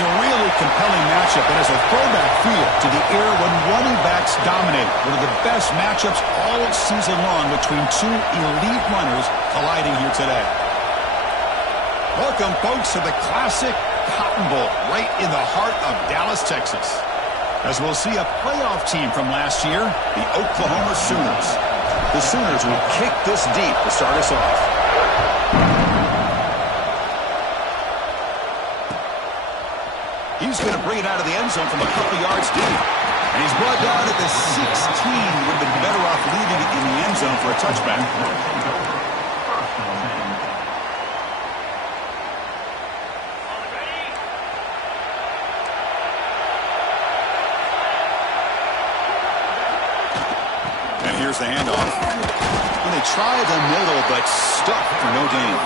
It's a really compelling matchup that has a throwback feel to the era when running backs dominated. One of the best matchups all season long between two elite runners colliding here today. Welcome, folks, to the classic Cotton Bowl right in the heart of Dallas, Texas. As we'll see a playoff team from last year, the Oklahoma Sooners. The Sooners will kick this deep to start us off. He's going to bring it out of the end zone from a couple yards deep. And he's brought down at the 16. Would have been better off leaving it in the end zone for a touchback. And here's the handoff. And they try the middle, but stuck for no gain.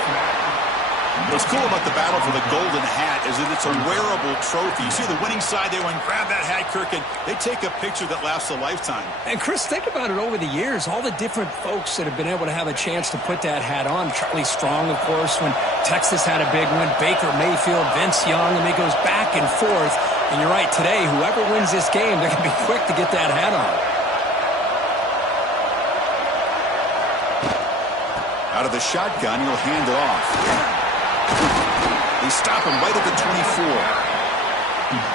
What's cool about the battle for the golden hat is that it's a wearable trophy. You see the winning side, they went and grab that hat, Kirk, and they take a picture that lasts a lifetime. And, Chris, think about it over the years. All the different folks that have been able to have a chance to put that hat on. Charlie Strong, of course, when Texas had a big win. Baker Mayfield, Vince Young, and it goes back and forth. And you're right, today, whoever wins this game, they're going to be quick to get that hat on. Out of the shotgun, he'll hand it off. They stop him right at the 24.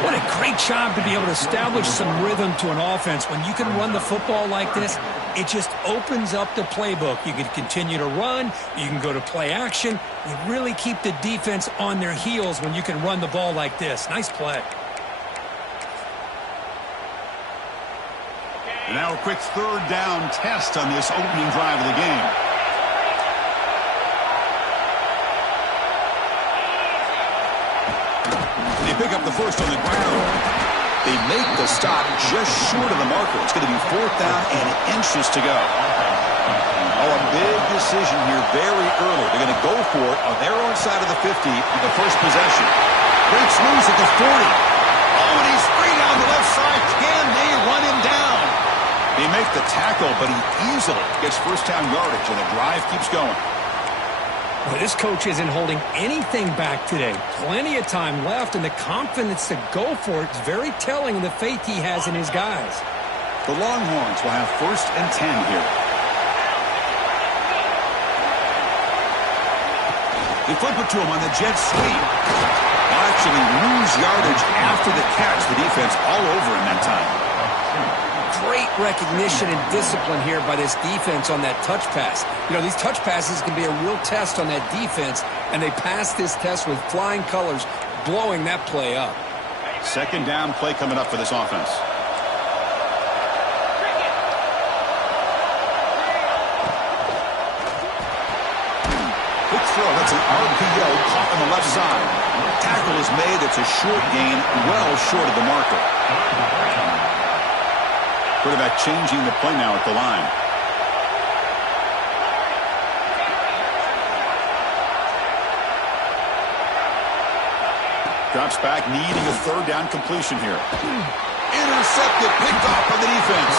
What a great job to be able to establish some rhythm to an offense. When you can run the football like this, it just opens up the playbook. You can continue to run. You can go to play action. You really keep the defense on their heels when you can run the ball like this. Nice play. And now a quick third down test on this opening drive of the game. They pick up the first on the ground. They make the stop just short of the marker. It's going to be 4th down and inches to go. Oh, a big decision here very early. They're going to go for it on their own side of the 50 on the first possession. Breaks loose at the 40. Oh, and he's free down the left side. Can they run him down? They make the tackle, but he easily gets first down yardage, and the drive keeps going. Well, this coach isn't holding anything back today. Plenty of time left, and the confidence to go for it is very telling of the faith he has in his guys. The Longhorns will have 1st and 10 here. They flip it to him on the jet sweep. They'll actually lose yardage after the catch. The defense all over him that time. Great recognition and discipline here by this defense on that touch pass. You know, these touch passes can be a real test on that defense, and they pass this test with flying colors, blowing that play up. 2nd down play coming up for this offense. Quick throw. That's an RPO caught on the left side. Tackle is made. It's a short gain, well short of the marker. Quarterback changing the play now at the line. Drops back, needing a 3rd down completion here. Intercepted, picked off by the defense.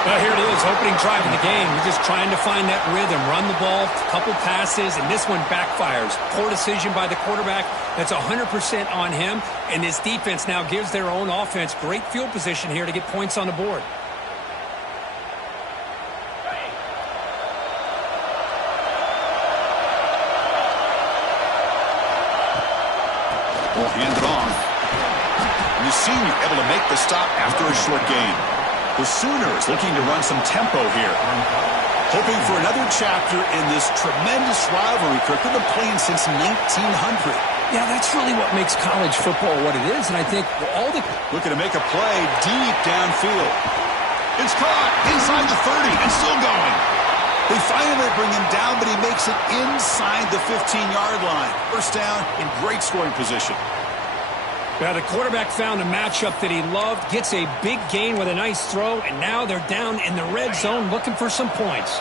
Well, here it is, opening drive of the game. You're just trying to find that rhythm, run the ball, a couple passes, and this one backfires. Poor decision by the quarterback. That's 100% on him, and this defense now gives their own offense great field position here to get points on the board. We'll hand it off. And the senior able to make the stop after a short gain. The Sooners looking to run some tempo here. Hoping for another chapter in this tremendous rivalry. Kirk, they've been playing since 1900. Yeah, that's really what makes college football what it is, and I think all the... Looking to make a play deep downfield. It's caught inside the 30 and still going. They finally bring him down, but he makes it inside the 15-yard line. First down in great scoring position. Now, the quarterback found a matchup that he loved, gets a big gain with a nice throw, and now they're down in the red zone looking for some points.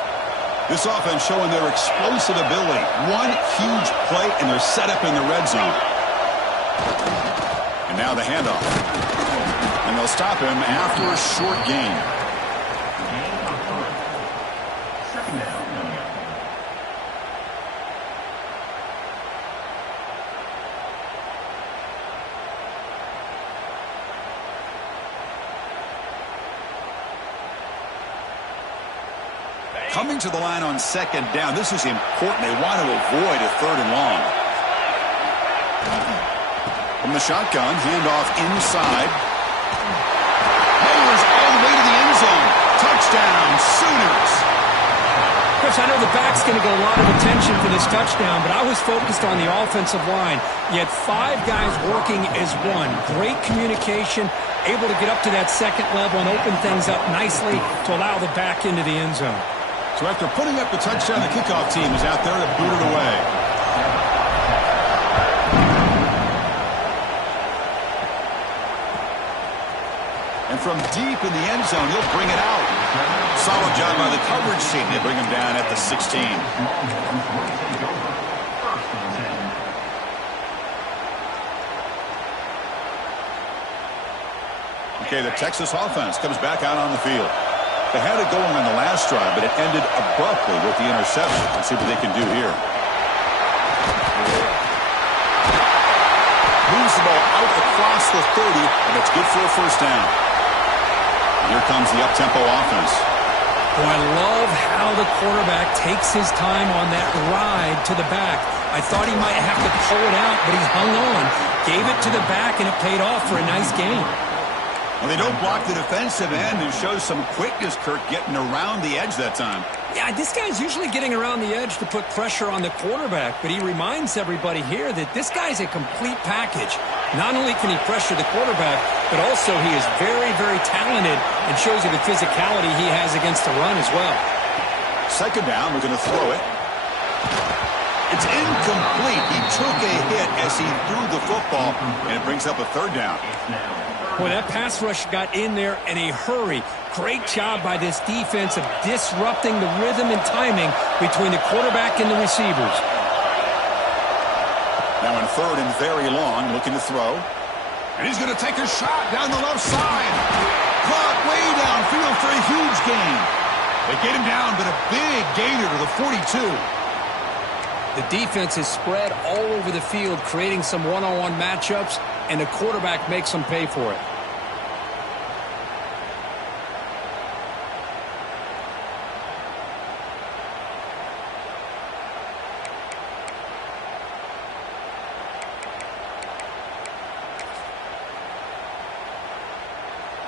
This offense showing their explosive ability. One huge play, and they're set up in the red zone. And now the handoff. And they'll stop him after a short gain. Coming to the line on second down, this is important. They want to avoid a third and long. From the shotgun, handoff inside. Mailers all the way to the end zone. Touchdown, Sooners. Chris, I know the back's going to get a lot of attention for this touchdown, but I was focused on the offensive line. You had 5 guys working as one. Great communication, able to get up to that second level and open things up nicely to allow the back into the end zone. So after putting up the touchdown, the kickoff team is out there to boot it away. And from deep in the end zone, he'll bring it out. Solid job by the coverage team. They bring him down at the 16. Okay, the Texas offense comes back out on the field. They had it going on the last drive, but it ended abruptly with the interception. Let's see what they can do here. Moves the ball out across the 30, and it's good for a first down. Here comes the up-tempo offense. Oh, I love how the quarterback takes his time on that ride to the back. I thought he might have to pull it out, but he hung on, gave it to the back, and it paid off for a nice gain. Well, they don't block the defensive end and show some quickness, Kirk, getting around the edge that time. Yeah, this guy's usually getting around the edge to put pressure on the quarterback, but he reminds everybody here that this guy's a complete package. Not only can he pressure the quarterback, but also he is very, very talented and shows you the physicality he has against the run as well. Second down, we're going to throw it. It's incomplete. He took a hit as he threw the football, and it brings up a third down. Boy, that pass rush got in there in a hurry. Great job by this defense of disrupting the rhythm and timing between the quarterback and the receivers. Now in third and very long, looking to throw. And he's going to take a shot down the left side. Caught way downfield for a huge gain. They get him down, but a big gainer to the 42. The defense is spread all over the field, creating some one-on-one matchups, and the quarterback makes them pay for it.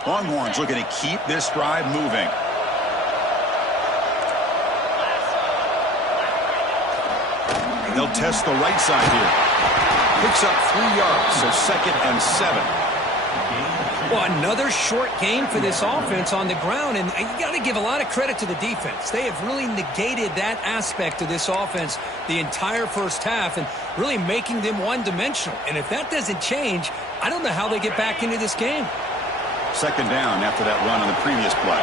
Longhorns looking to keep this drive moving. They'll test the right side here. Picks up 3 yards, so 2nd and 7. Well, another short game for this offense on the ground, and you got to give a lot of credit to the defense. They have really negated that aspect of this offense the entire first half and really making them one-dimensional. And if that doesn't change, I don't know how they get back into this game. Second down after that run on the previous play.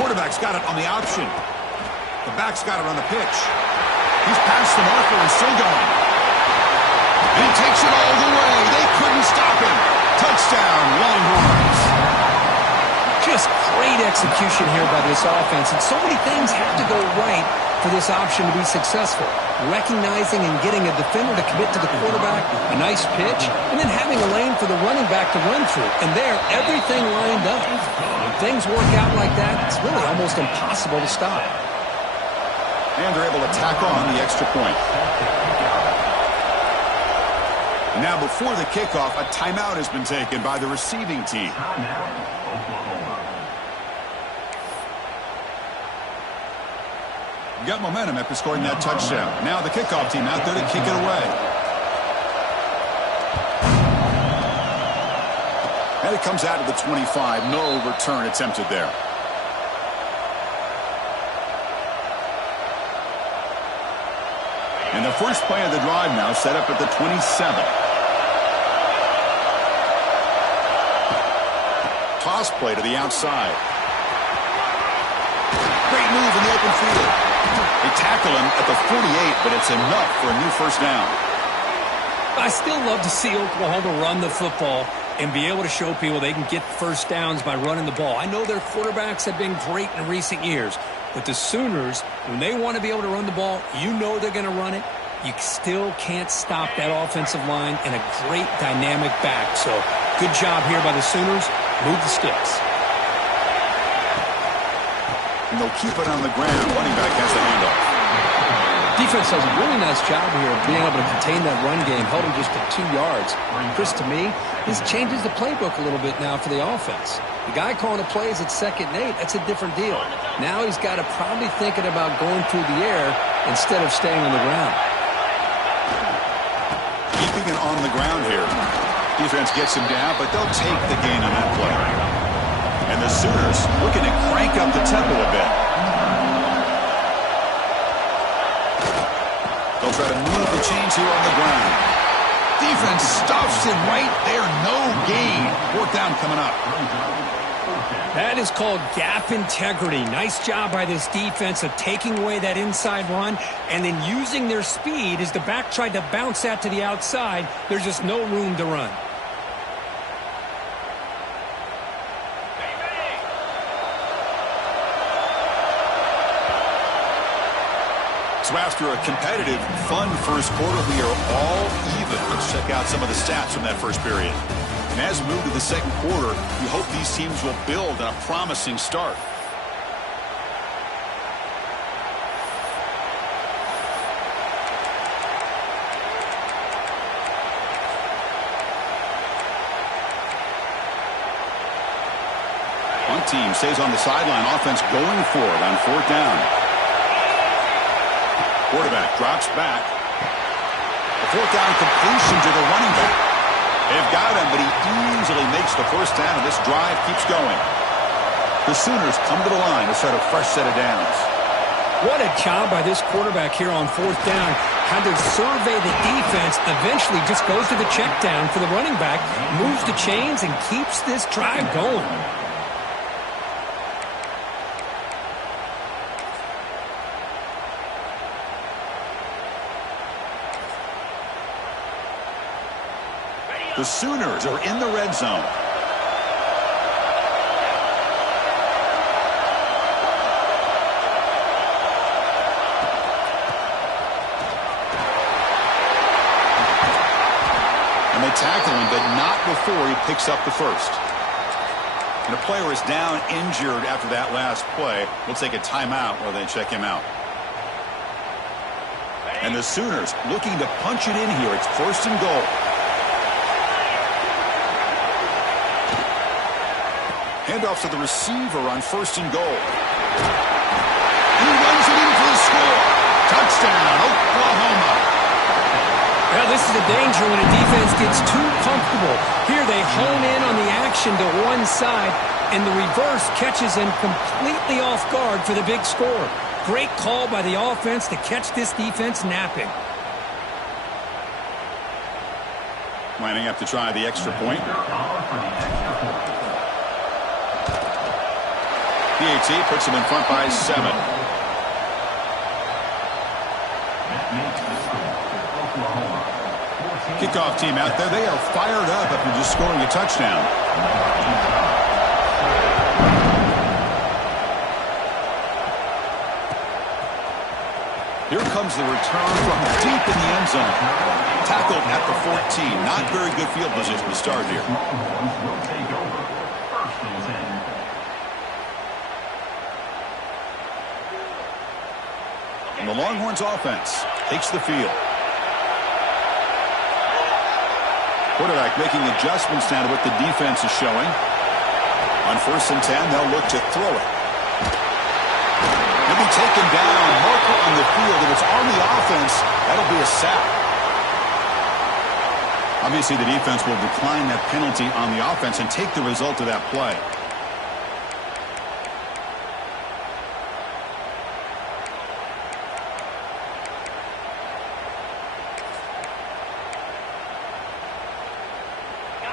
Quarterback's got it on the option. The back's got it on the pitch. He's past the marker and still going. And he takes it all the way. They couldn't stop him. Touchdown, Longhorns. Just great execution here by this offense. And so many things have to go right for this option to be successful. Recognizing and getting a defender to commit to the quarterback, a nice pitch, and then having a lane for the running back to run through. And there, everything lined up. When things work out like that, it's really almost impossible to stop. And they're able to tack on the extra point. Now, before the kickoff, a timeout has been taken by the receiving team. Got momentum after scoring that touchdown. Now the kickoff team out there to kick it away. And it comes out to the 25. No return attempted there. And the first play of the drive now set up at the 27. Toss play to the outside. Great move in the open field. They tackle him at the 48, but it's enough for a new first down. I still love to see Oklahoma run the football, and be able to show people they can get first downs by running the ball. I know their quarterbacks have been great in recent years, but the Sooners, when they want to be able to run the ball, you know they're going to run it. You still can't stop that offensive line and a great dynamic back. So good job here by the Sooners. Move the sticks. And they'll keep it on the ground. Running back has the handoff. Defense does a really nice job here of being able to contain that run game, held him just to 2 yards. Chris, to me, this changes the playbook a little bit now for the offense. The guy calling the plays at 2nd and 8, that's a different deal. Now he's got to probably thinking about going through the air instead of staying on the ground. Keeping it on the ground here. Defense gets him down, but they'll take the gain on that play. And the Sooners looking to crank up the tempo a bit. They'll try to move the chains here on the ground. Defense stuffs him right there. No gain. 4th down coming up. That is called gap integrity. Nice job by this defense of taking away that inside run and then using their speed as the back tried to bounce that to the outside. There's just no room to run. So after a competitive, fun first quarter, we are all even. Let's check out some of the stats from that first period. And as we move to the second quarter, we hope these teams will build on a promising start. One team stays on the sideline. Offense going for it on 4th down. Quarterback drops back. The 4th down completion to the running back. They've got him, but he easily makes the first down, and this drive keeps going. The Sooners come to the line to start a fresh set of downs. What a job by this quarterback here on 4th down. Had to survey the defense, eventually just goes to the check down for the running back, moves the chains, and keeps this drive going. The Sooners are in the red zone. And they tackle him, but not before he picks up the first. And a player is down injured after that last play. We'll take a timeout while they check him out. And the Sooners looking to punch it in here. It's 1st and goal. Handoff to the receiver on 1st and goal. And he runs it in for the score. Touchdown, Oklahoma. Well, this is a danger when a defense gets too comfortable. Here they hone in on the action to one side, and the reverse catches them completely off guard for the big score. Great call by the offense to catch this defense napping. Lining up to try the extra point. PAT puts him in front by 7. Kickoff team out there. They are fired up after just scoring a touchdown. Here comes the return from deep in the end zone. Tackled at the 14. Not very good field position to start here. And the Longhorns offense takes the field. Quarterback making adjustments now to what the defense is showing. On 1st and 10, they'll look to throw it. He'll be taken down. Marker on the field. If it's on the offense, that'll be a sack. Obviously, the defense will decline that penalty on the offense and take the result of that play.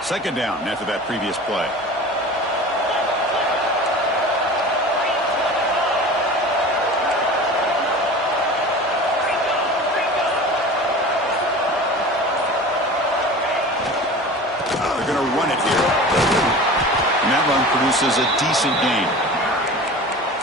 Second down after that previous play. They're going to run it here. And that run produces a decent gain.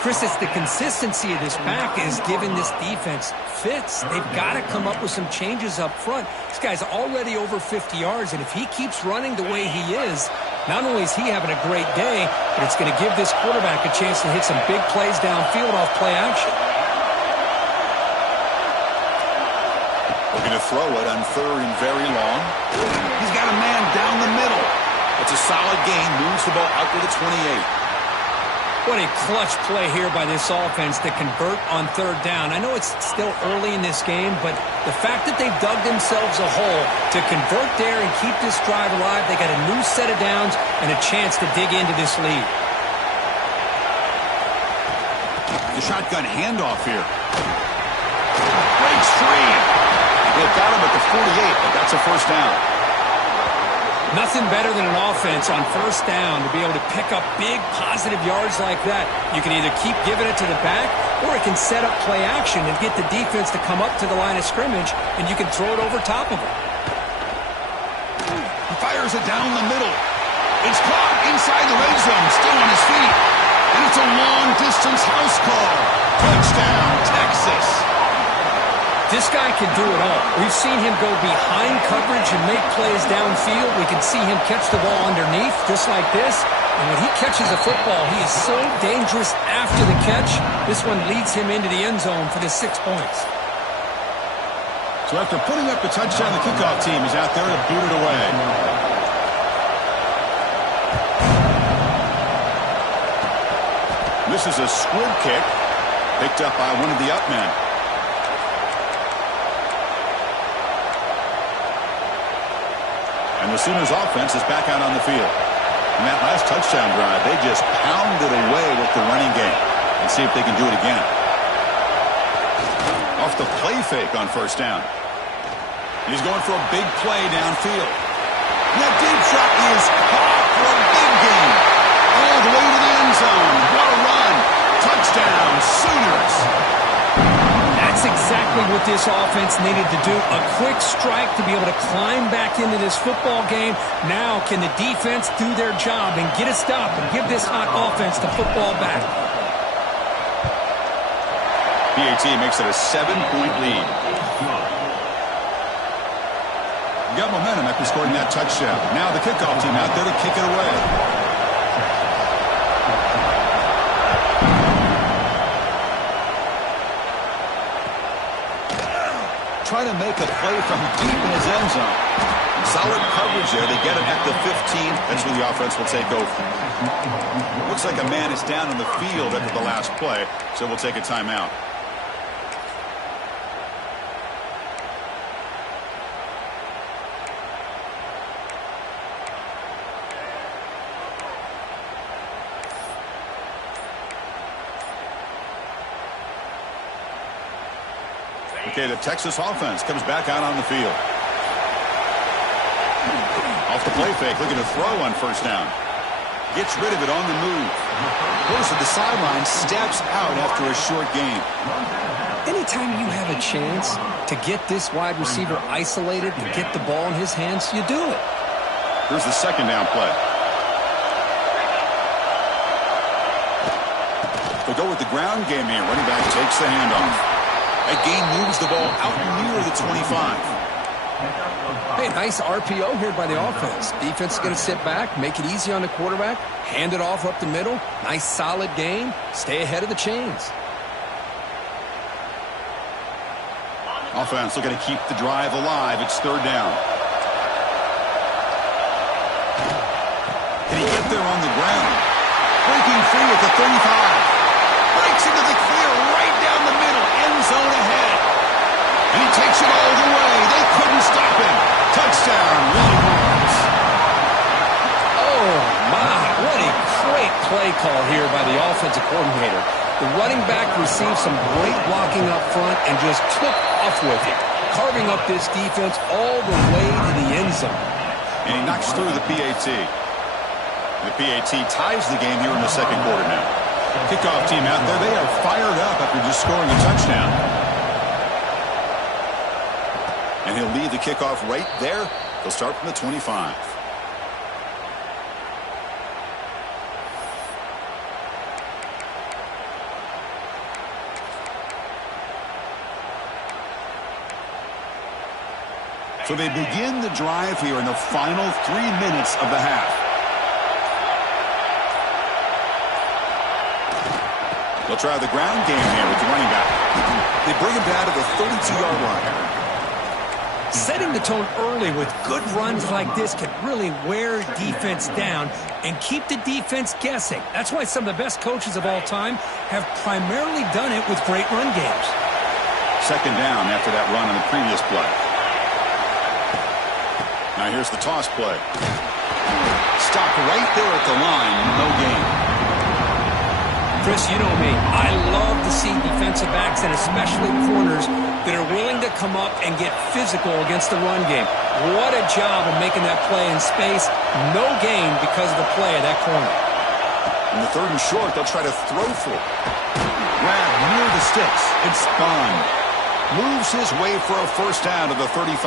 Chris, it's the consistency of this pack is giving this defense fits. They've got to come up with some changes up front. This guy's already over 50 yards, and if he keeps running the way he is, not only is he having a great day, but it's going to give this quarterback a chance to hit some big plays downfield off play action. We're going to throw it on 3rd and very long. He's got a man down the middle. It's a solid gain. Moves the ball out to the 28. What a clutch play here by this offense to convert on 3rd down. I know it's still early in this game, but the fact that they've dug themselves a hole to convert there and keep this drive alive, they got a new set of downs and a chance to dig into this lead. The shotgun handoff here. Breaks free. They've got him at the 48, but that's a first down. Nothing better than an offense on 1st down to be able to pick up big positive yards like that. You can either keep giving it to the back, or it can set up play action and get the defense to come up to the line of scrimmage, and you can throw it over top of them. He fires it down the middle. It's caught inside the red zone, still on his feet. And it's a long-distance house call. Touchdown, Texas. This guy can do it all. We've seen him go behind coverage and make plays downfield. We can see him catch the ball underneath, just like this. And when he catches a football, he is so dangerous after the catch. This one leads him into the end zone for the 6 points. So after putting up the touchdown, the kickoff team is out there to boot it away. This is a squib kick, picked up by one of the up men. And the Sooners offense is back out on the field. In that last touchdown drive, they just pounded away with the running game. And see if they can do it again. Off the play fake on 1st down. He's going for a big play downfield. And that deep shot is caught for a big gain. All the way to the end zone. What a run. Touchdown, Sooners. That's exactly what this offense needed to do. A quick strike to be able to climb back into this football game. Now can the defense do their job and get a stop and give this hot offense the football back? PAT makes it a 7-point lead. You got momentum after scoring that touchdown. Now the kickoff team out there to kick it away. Trying to make a play from deep in his end zone. Solid coverage there. They get him at the 15. That's where the offense will take over. Looks like a man is down on the field after the last play, so we'll take a timeout. Okay, the Texas offense comes back out on the field. Off the play fake, looking to throw on 1st down. Gets rid of it on the move. Goes to the sideline, steps out after a short gain. Anytime you have a chance to get this wide receiver isolated, to get the ball in his hands, you do it. Here's the 2nd down play. They'll go with the ground game here. Running back takes the handoff. That gain moves the ball out near the 25. Hey, nice RPO here by the offense. Defense is going to sit back, make it easy on the quarterback, hand it off up the middle. Nice solid gain. Stay ahead of the chains. Offense looking to keep the drive alive. It's 3rd down. Can he get there on the ground? Breaking free at the 35. Breaks into the clear right down the middle. End zone ahead. And he takes it all the way. They couldn't stop him. Touchdown, Willie Morris. Oh, my. What a great play call here by the offensive coordinator. The running back received some great blocking up front and just took off with it, carving up this defense all the way to the end zone. And he knocks through the PAT. The PAT ties the game here in the 2nd quarter now. Kickoff team out there, they are fired up after just scoring a touchdown. And he'll lead the kickoff right there. They'll start from the 25. So they begin the drive here in the final 3 minutes of the half. They'll try the ground game here with the running back. They bring him down to the 32-yard line. Setting the tone early with good runs like this can really wear defense down and keep the defense guessing. That's why some of the best coaches of all time have primarily done it with great run games. Second down after that run on the previous play. Now here's the toss play. Stopped right there at the line. No gain. Chris, you know me. I love to see defensive backs and especially corners that are willing to come up and get physical against the run game. What a job of making that play in space. No gain because of the play of that corner. In the third and short, they'll try to throw for it. Grabbed near the sticks. It's spun. Moves his way for a first down to the 35.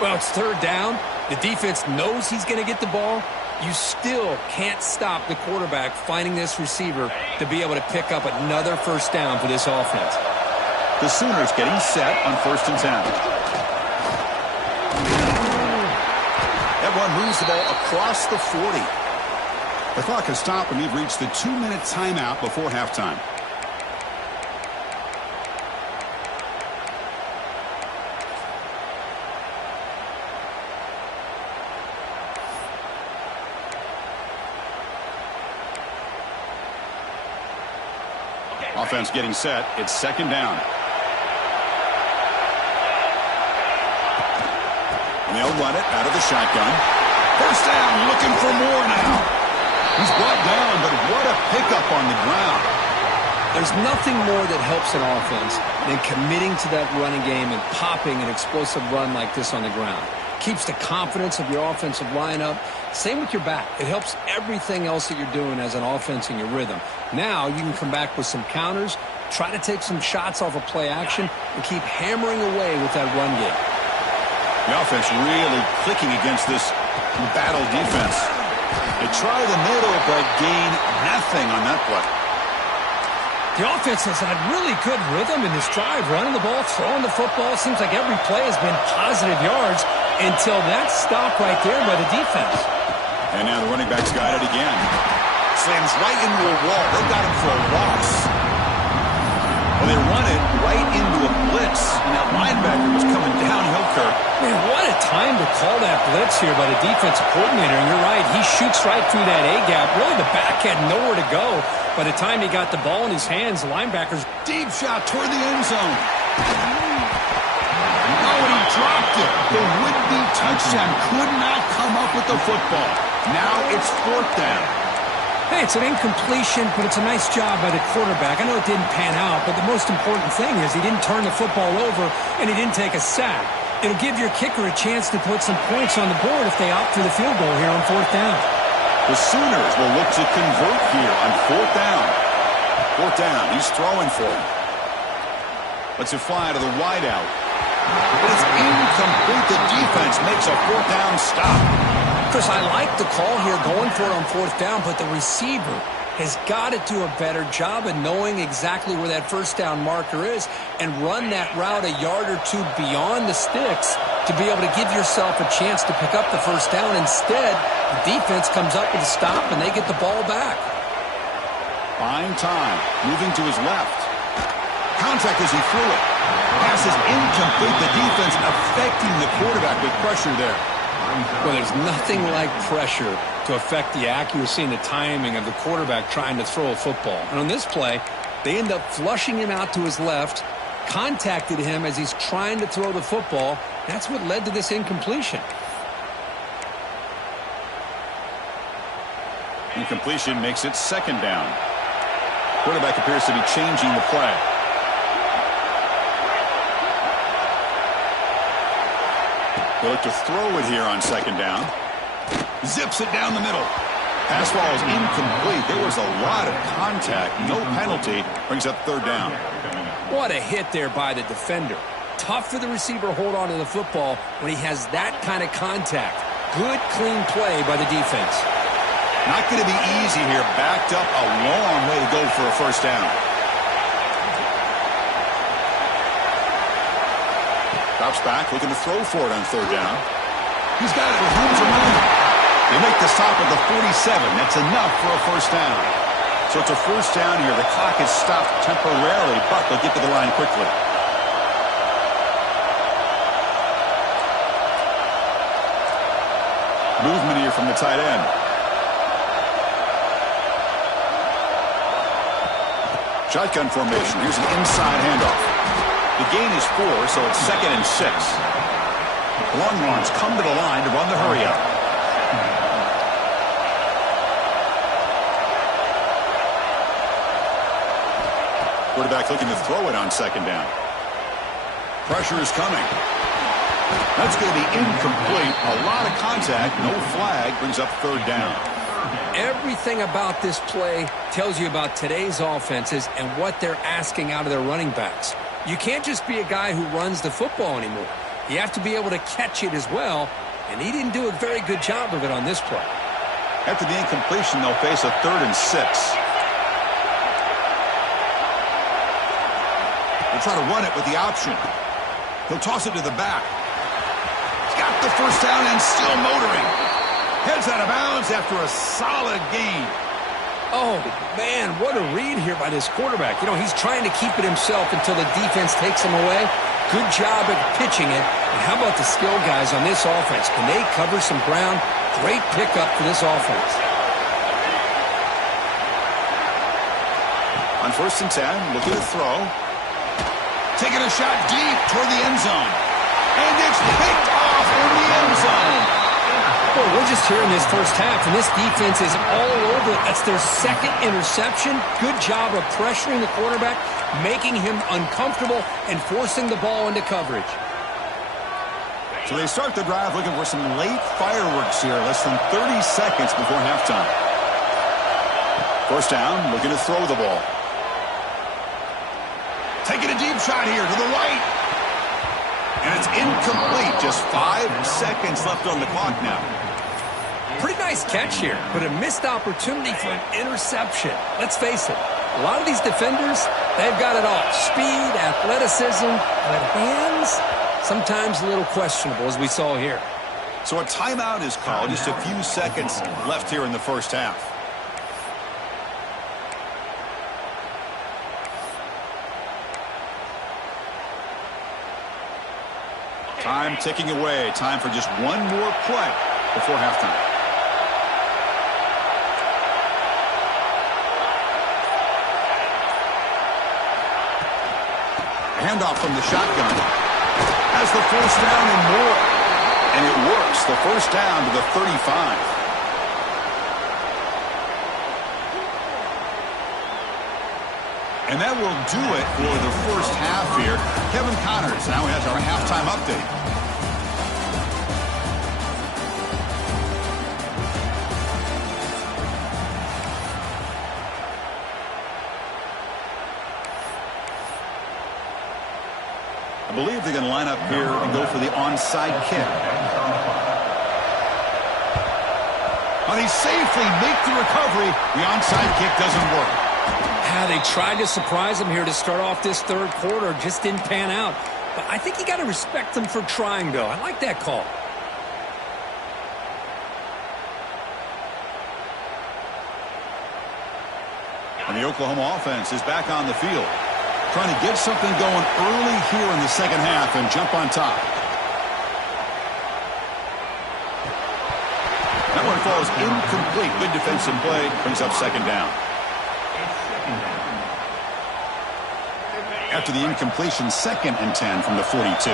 Well, it's third down. The defense knows he's going to get the ball. You still can't stop the quarterback finding this receiver to be able to pick up another first down for this offense. The Sooners getting set on 1st and 10. That one moves the ball across the 40. The clock has stopped and we've reached the 2-minute timeout before halftime. Offense getting set. It's second down. And they'll run it out of the shotgun. First down, looking for more now. He's brought down, but what a pickup on the ground. There's nothing more that helps an offense than committing to that running game and popping an explosive run like this on the ground. Keeps the confidence of your offensive lineup. Same with your back. It helps everything else that you're doing as an offense in your rhythm. Now you can come back with some counters, try to take some shots off of play action, and keep hammering away with that run game. The offense really clicking against this battle defense. They try the middle, but gain nothing on that play. The offense has had really good rhythm in this drive, running the ball, throwing the football. Seems like every play has been positive yards until that stop right there by the defense. And now the running back's got it again. Slams right into a wall. They got him for a loss. Well, they run it right into a blitz, and that linebacker was coming downhill, Kirk. Man, what a time to call that blitz here by the defensive coordinator. And you're right, he shoots right through that A-gap. Really, the back had nowhere to go. By the time he got the ball in his hands, the linebacker's deep shot toward the end zone. Oh, and he dropped it. The would-be touchdown could not come up with the football. Now it's fourth down. Hey, it's an incompletion, but it's a nice job by the quarterback. I know it didn't pan out, but the most important thing is he didn't turn the football over and he didn't take a sack. It'll give your kicker a chance to put some points on the board if they opt for the field goal here on fourth down. The Sooners will look to convert here on fourth down. Fourth down, he's throwing for it. Lets it fly to the wideout. But it's incomplete. The defense makes a fourth down stop. Chris, I like the call here going for it on fourth down, but the receiver has got to do a better job of knowing exactly where that first down marker is and run that route a yard or two beyond the sticks to be able to give yourself a chance to pick up the first down. Instead, the defense comes up with a stop and they get the ball back. Buying time, moving to his left. Contact as he threw it. Pass is incomplete. The defense affecting the quarterback with pressure there. Well, there's nothing like pressure to affect the accuracy and the timing of the quarterback trying to throw a football. And on this play, they end up flushing him out to his left, contacted him as he's trying to throw the football. That's what led to this incompletion. Incompletion makes it second down. Quarterback appears to be changing the play. They look to throw it here on second down. Zips it down the middle. Pass ball is incomplete. There was a lot of contact. No penalty. Brings up third down. What a hit there by the defender. Tough for the receiver to hold on to the football when he has that kind of contact. Good, clean play by the defense. Not going to be easy here. Backed up a long way to go for a first down. Drops back, looking to throw for it on third down. He's got it with room to run. They make the stop at the 47. That's enough for a first down. So it's a first down here. The clock is stopped temporarily, but they'll get to the line quickly. Movement here from the tight end. Shotgun formation. Here's an inside handoff. The gain is 4, so it's 2nd and 6. Longhorns come to the line to run the hurry-up. Quarterback looking to throw it on 2nd down. Pressure is coming. That's going to be incomplete. A lot of contact. No flag. Brings up 3rd down. Everything about this play tells you about today's offenses and what they're asking out of their running backs. You can't just be a guy who runs the football anymore. You have to be able to catch it as well, and he didn't do a very good job of it on this play. After the incompletion, they'll face a 3rd and 6. They'll try to run it with the option. He'll toss it to the back. He's got the first down and still motoring. Heads out of bounds after a solid gain. Oh, man, what a read here by this quarterback. You know, he's trying to keep it himself until the defense takes him away. Good job at pitching it. And how about the skill guys on this offense? Can they cover some ground? Great pickup for this offense. On 1st and 10, looking to throw. Taking a shot deep toward the end zone. And it's picked off in the end zone. Well, we're just here in this first half, and this defense is all over it. That's their 2nd interception. Good job of pressuring the quarterback, making him uncomfortable, and forcing the ball into coverage. So they start the drive looking for some late fireworks here, less than 30 seconds before halftime. First down, looking to throw the ball. Taking a deep shot here to the right. And it's incomplete. Just 5 seconds left on the clock now. Pretty nice catch here, but a missed opportunity for an interception. Let's face it, a lot of these defenders, they've got it all. Speed, athleticism, but hands, sometimes a little questionable, as we saw here. So a timeout is called. Just a few seconds left here in the first half. Time ticking away. Time for just one more play before halftime. Handoff from the shotgun. Has the first down and more. And it works. The first down to the 35. And that will do it for the first half here. Kevin Connors now has our halftime update. I believe they're going to line up here and go for the onside kick. Well, they safely make the recovery. The onside kick doesn't work. They tried to surprise him here to start off this 3rd quarter. Just didn't pan out. But I think you got to respect them for trying, though. I like that call. And the Oklahoma offense is back on the field, trying to get something going early here in the second half and jump on top. That one falls incomplete. Good defensive play. Brings up 2nd down. After the incompletion, 2nd and 10 from the 42. He'll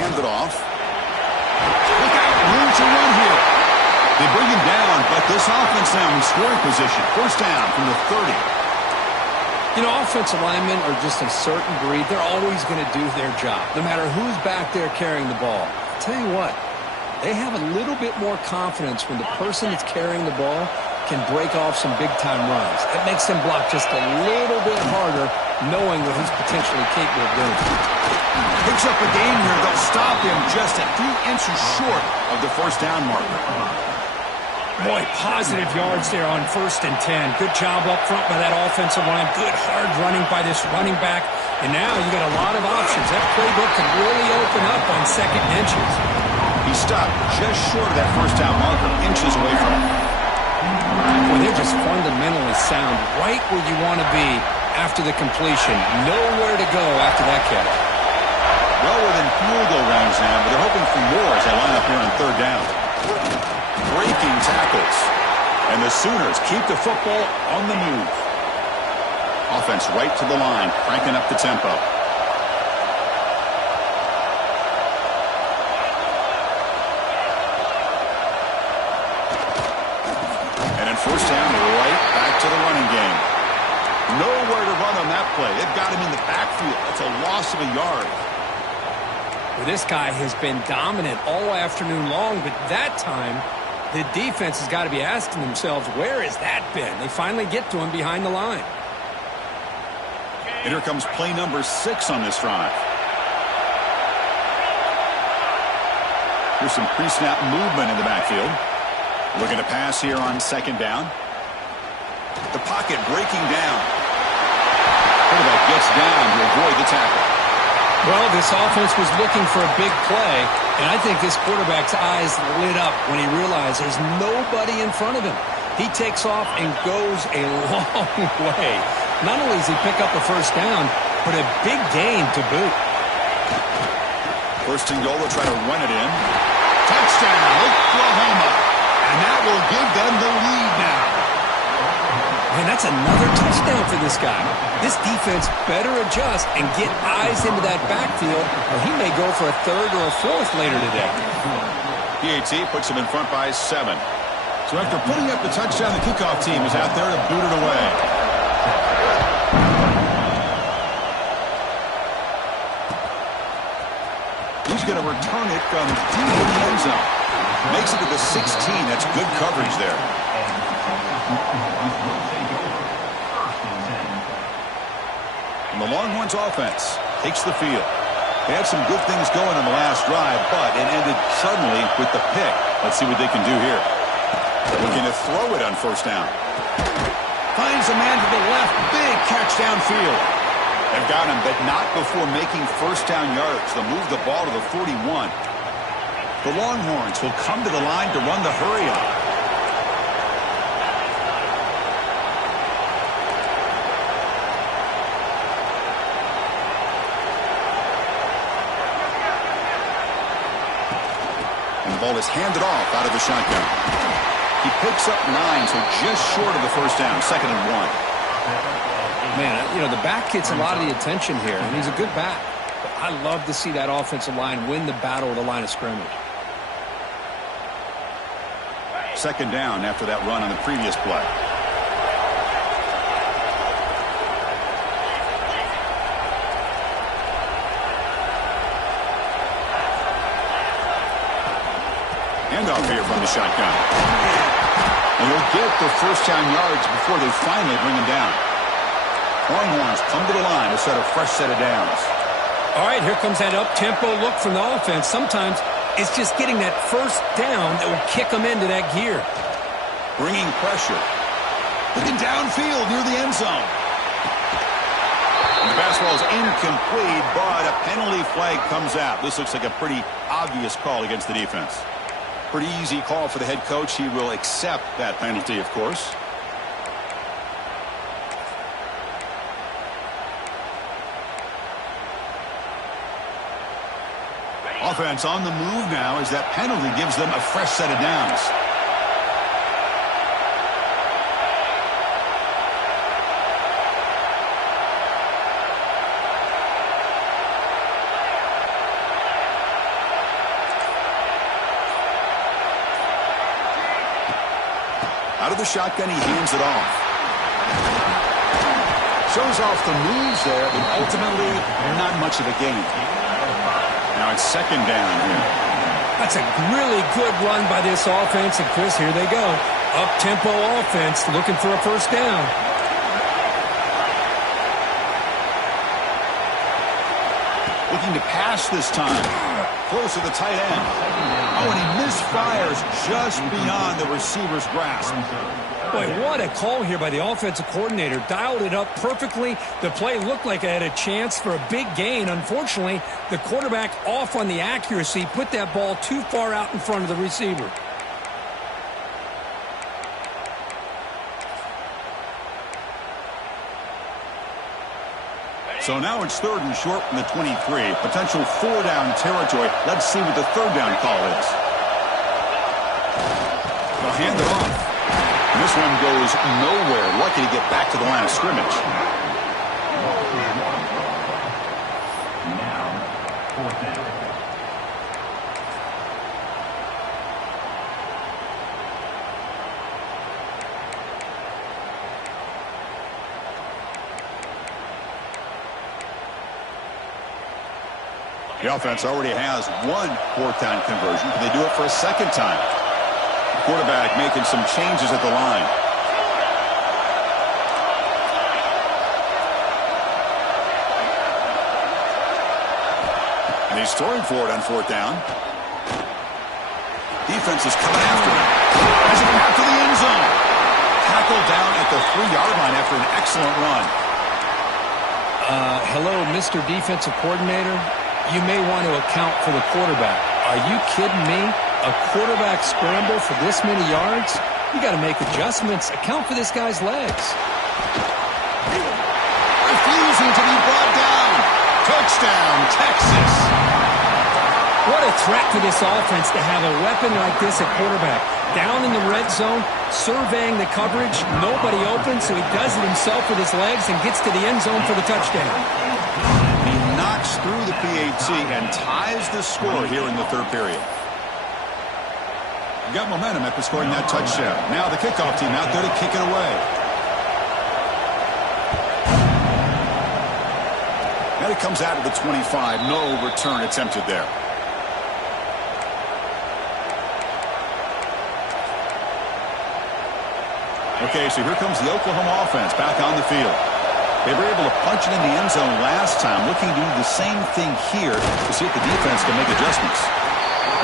hand it off. Look out, room to run here. They bring him down, but this offense now in scoring position. First down from the 30. You know, offensive linemen are just a certain breed. They're always going to do their job, no matter who's back there carrying the ball. I'll tell you what, they have a little bit more confidence when the person that's carrying the ball can break off some big-time runs. It makes them block just a little bit harder, knowing what he's potentially capable of doing. Picks up a gain here. They'll stop him just a few inches short of the first down marker. Boy, positive yards there on 1st and 10. Good job up front by that offensive line. Good hard running by this running back. And now you got a lot of options. That playbook can really open up on 2nd and inches. He stopped just short of that first down marker, inches away from it. Boy, they're just fundamentally sound right where you want to be after the completion. Nowhere to go after that catch. Well within field goal range now, but they're hoping for more as they line up here on 3rd down. Breaking tackles. And the Sooners keep the football on the move. Offense right to the line, cranking up the tempo. And in 1st down, right back to the running game. Nowhere to run on that play. They've got him in the backfield. That's a loss of a yard. Well, this guy has been dominant all afternoon long, but that time the defense has got to be asking themselves, where has that been? They finally get to him behind the line. And here comes play number 6 on this drive. Here's some pre-snap movement in the backfield. Looking to pass here on 2nd down. The pocket breaking down. Quarterback gets down to avoid the tackle. Well, this offense was looking for a big play, and I think this quarterback's eyes lit up when he realized there's nobody in front of him. He takes off and goes a long way. Not only does he pick up a 1st down, but a big gain to boot. 1st and goal, they'll try to run it in. Touchdown, Oklahoma. And that will give them the lead now. And that's another touchdown for this guy. This defense better adjust and get eyes into that backfield, or he may go for a 3rd or a 4th later today. PAT puts him in front by 7. So after putting up the touchdown, the kickoff team is out there to boot it away. He's going to return it from deep in the end zone. Makes it to the 16. That's good coverage there. And the Longhorns offense takes the field. They had some good things going on the last drive, but it ended suddenly with the pick. Let's see what they can do here. Looking to throw it on 1st down. Finds a man to the left. Big catch downfield. They've got him, but not before making 1st down yards. They'll move the ball to the 41. The Longhorns will come to the line to run the hurry-up. And the ball is handed off out of the shotgun. He picks up 9, so just short of the 1st down, 2nd and 1. Man, you know, the back gets a lot of the attention here, and he's a good back. But I love to see that offensive line win the battle at the line of scrimmage. 2nd down after that run on the previous play. Handoff here from the shotgun. And he'll get the 1st down yards before they finally bring him down. Longhorns come to the line to set a fresh set of downs. All right, here comes that up-tempo look from the offense. Sometimes it's just getting that 1st down that will kick them into that gear. Bringing pressure. Looking downfield near the end zone. And the basketball is incomplete, but a penalty flag comes out. This looks like a pretty obvious call against the defense. Pretty easy call for the head coach. He will accept that penalty, of course. Offense on the move now as that penalty gives them a fresh set of downs. Out of the shotgun, he hands it off. Shows off the moves there, but ultimately not much of a gain. Now it's 2nd down here. That's a really good run by this offense. And, Chris, here they go. Up-tempo offense looking for a 1st down. Looking to pass this time. Close to the tight end. Oh, and he misfires just beyond the receiver's grasp. Boy, what a call here by the offensive coordinator. Dialed it up perfectly. The play looked like it had a chance for a big gain. Unfortunately, the quarterback off on the accuracy, put that ball too far out in front of the receiver. So now it's 3rd and short from the 23. Potential 4-down territory. Let's see what the 3rd down call is. They'll hand it off. And this one goes nowhere. Lucky to get back to the line of scrimmage. Now, 4th down. The offense already has one 4th down conversion. Can they do it for a 2nd time? The quarterback making some changes at the line. And he's throwing for it on 4th down. Defense is coming after him. Has it back to the end zone. Tackled down at the 3-yard line after an excellent run. Hello, Mr. Defensive Coordinator. You may want to account for the quarterback. Are you kidding me? A quarterback scramble for this many yards? You got to make adjustments. Account for this guy's legs. Refusing to be brought down. Touchdown, Texas. What a threat for this offense to have a weapon like this at quarterback. Down in the red zone, surveying the coverage. Nobody open, so he does it himself with his legs and gets to the end zone for the touchdown. Knocks through the PAT and ties the score here in the 3rd period. Got momentum after scoring that touchdown. Now the kickoff team out there to kick it away. And it comes out of the 25. No return attempted there. Okay, so here comes the Oklahoma offense back on the field. They were able to punch it in the end zone last time, looking to do the same thing here to see if the defense can make adjustments.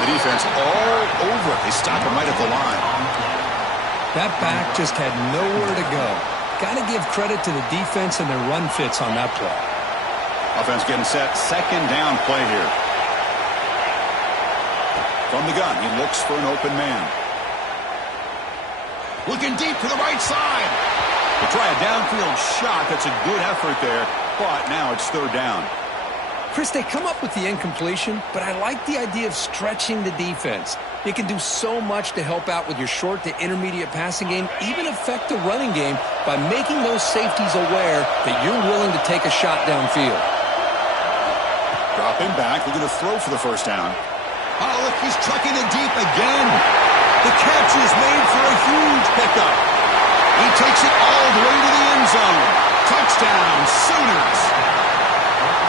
The defense all over it. They stop him right at the line. That back just had nowhere to go. Got to give credit to the defense and their run fits on that play. Offense getting set. 2nd down play here. From the gun, he looks for an open man. Looking deep to the right side. They try a downfield shot. That's a good effort there, but now it's 3rd down. Chris, they come up with the incompletion, but I like the idea of stretching the defense. You can do so much to help out with your short to intermediate passing game, even affect the running game by making those safeties aware that you're willing to take a shot downfield. Dropping back, looking to throw for the 1st down. Oh, look, he's trucking it deep again. The catch is made for a huge pickup. He takes it all the way to the end zone. Touchdown, Sooners.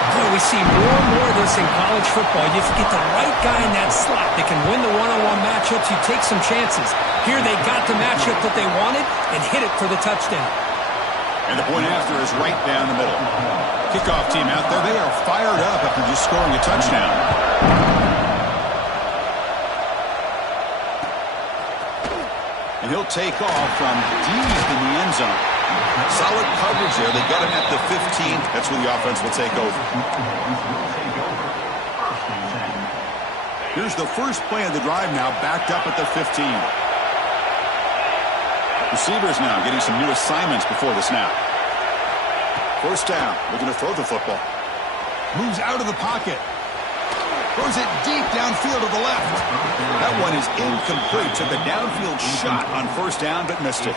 Boy, we see more and more of this in college football. You get the right guy in that slot that can win the one-on-one matchups. You take some chances. Here they got the matchup that they wanted and hit it for the touchdown. And the point after is right down the middle. Kickoff team out there. They are fired up after just scoring a touchdown. And he'll take off from deep in the end zone. Solid coverage there. They got him at the 15. That's where the offense will take over. Here's the first play of the drive now, backed up at the 15. Receivers now getting some new assignments before the snap. 1st down, looking to throw the football. Moves out of the pocket. Throws it deep downfield to the left. That one is incomplete. Took a downfield shot on 1st down, but missed it.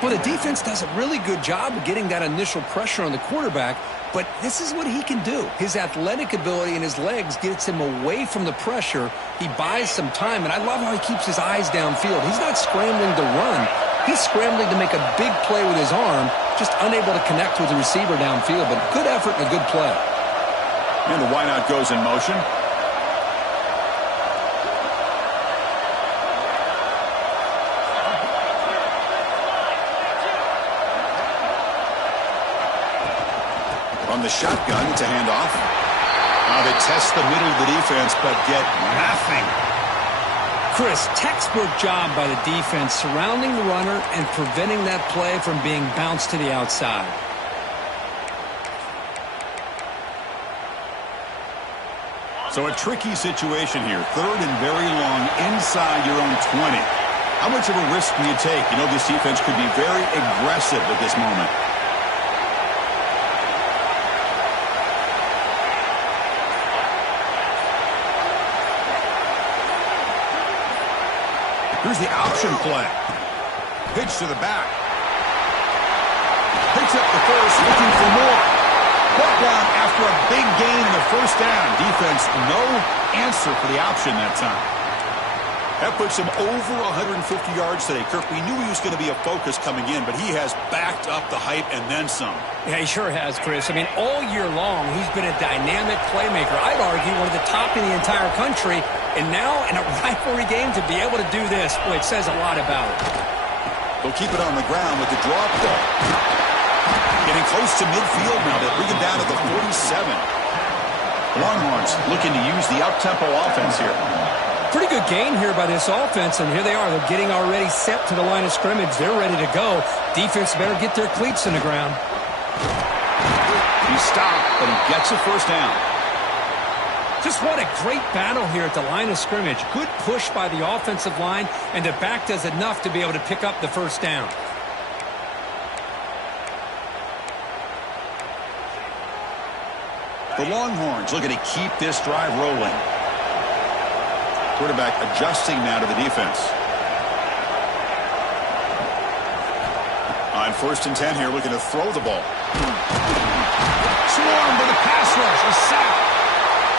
Well, the defense does a really good job of getting that initial pressure on the quarterback, but this is what he can do. His athletic ability and his legs gets him away from the pressure. He buys some time, and I love how he keeps his eyes downfield. He's not scrambling to run. He's scrambling to make a big play with his arm, just unable to connect with the receiver downfield, but good effort and a good play. And the wideout goes in motion. From the shotgun, it's a handoff. Now they test the middle of the defense, but get nothing. Chris, textbook job by the defense surrounding the runner and preventing that play from being bounced to the outside. So a tricky situation here. 3rd and very long inside your own 20. How much of a risk do you take? You know this defense could be very aggressive at this moment. Here's the option play. Pitch to the back. Picks up the first, looking for more. Brought down after a big gain in the first down. Defense, no answer for the option that time. That puts him over 150 yards today. Kirk, we knew he was going to be a focus coming in, but he has backed up the hype and then some. Yeah, he sure has, Chris. I mean, all year long, he's been a dynamic playmaker. I'd argue one of the top in the entire country. And now, in a rivalry game, to be able to do this, boy, it says a lot about it. They'll keep it on the ground with the draw play. Getting close to midfield now. They'll bring it down to the 47. Longhorns looking to use the up-tempo offense here. Pretty good gain here by this offense, and here they are. They're getting already set to the line of scrimmage. They're ready to go. Defense better get their cleats in the ground. He stopped, but he gets a first down. Just what a great battle here at the line of scrimmage. Good push by the offensive line, and the back does enough to be able to pick up the first down. The Longhorns looking to keep this drive rolling. Quarterback adjusting now to the defense. On 1st and 10 here, looking to throw the ball. Swarmed by the pass rush. A sack.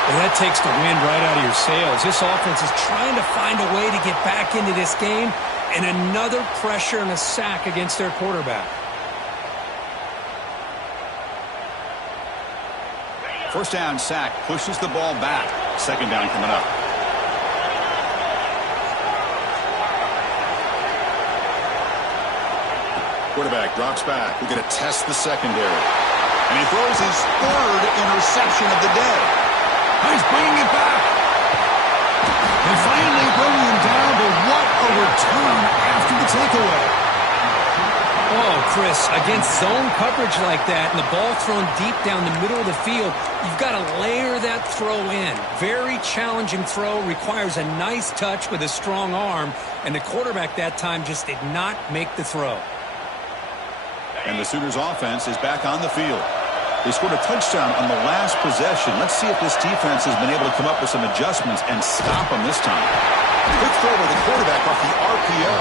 And that takes the wind right out of your sails. This offense is trying to find a way to get back into this game, and another pressure and a sack against their quarterback. First down sack pushes the ball back. 2nd down coming up. Quarterback drops back. We're going to test the secondary. And he throws his 3rd interception of the day. He's bringing it back. They finally bring him down, but what a return after the takeaway. Oh, Chris, against zone coverage like that and the ball thrown deep down the middle of the field, you've got to layer that throw in. Very challenging throw, requires a nice touch with a strong arm, and the quarterback that time just did not make the throw. And the Sooners offense is back on the field. They scored a touchdown on the last possession. Let's see if this defense has been able to come up with some adjustments and stop them this time. Quick throw by the quarterback off the RPO.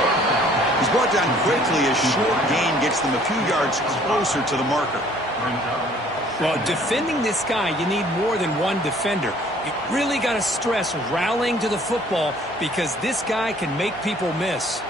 He's brought down quickly as short gain gets them a few yards closer to the marker. Well, defending this guy, you need more than one defender. You really got to stress rallying to the football because this guy can make people miss.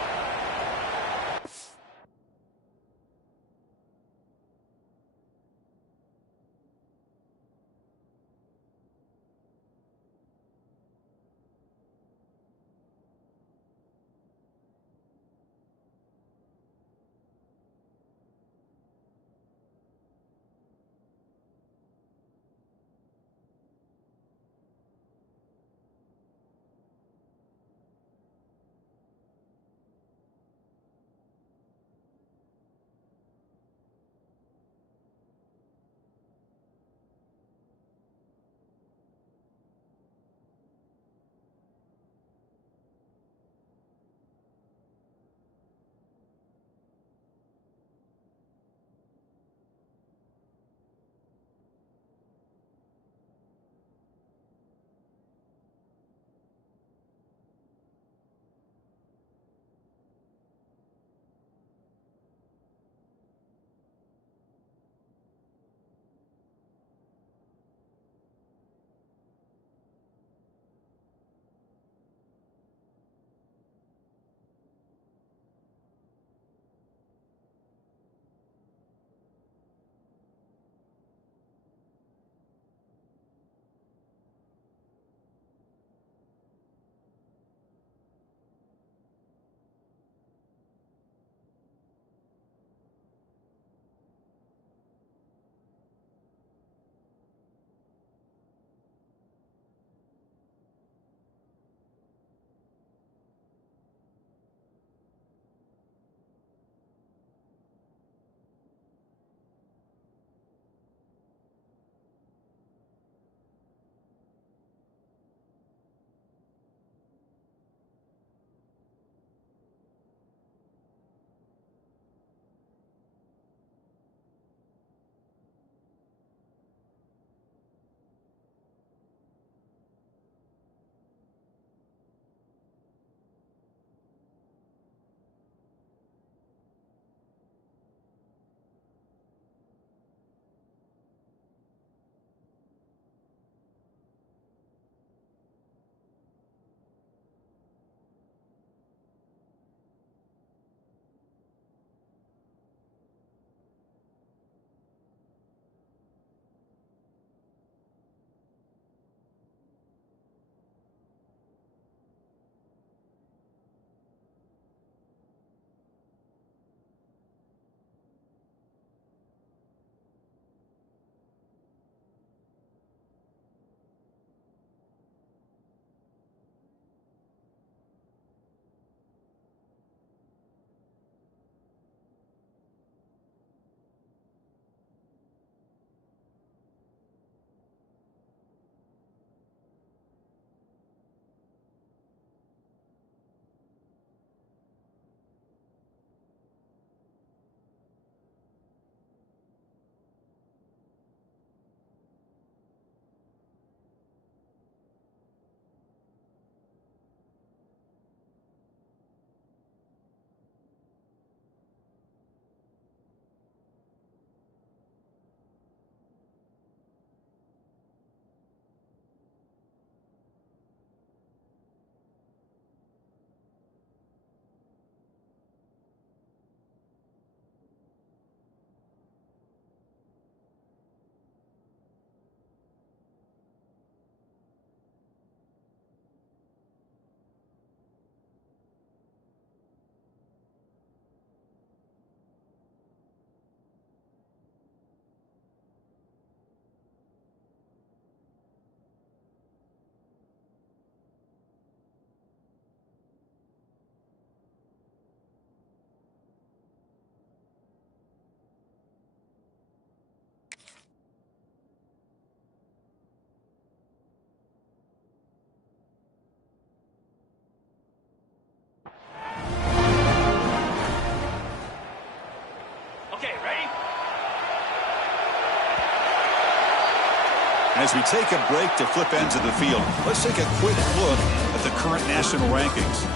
As we take a break to flip ends of the field, let's take a quick look at the current national rankings.